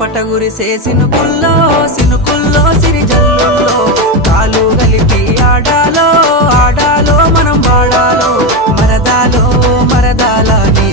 పట గురిసే సినుకుల్లో సినుకుల్లో సిరిజల్లుల్లో కాలు గలిపి ఆడాలో ఆడాలో మనం వాడాలో మరదాలో మరదాల నీ